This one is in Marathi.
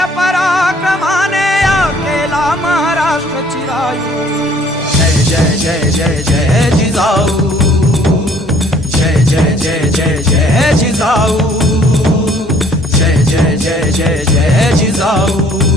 दिव्य पराक्रमाने या केला महाराष्ट्र चिरायू. जय जय जय जय जय जिजाऊ, जय जय जय जय जय जिजाऊ, जय जय जय जय जय जिजाऊ.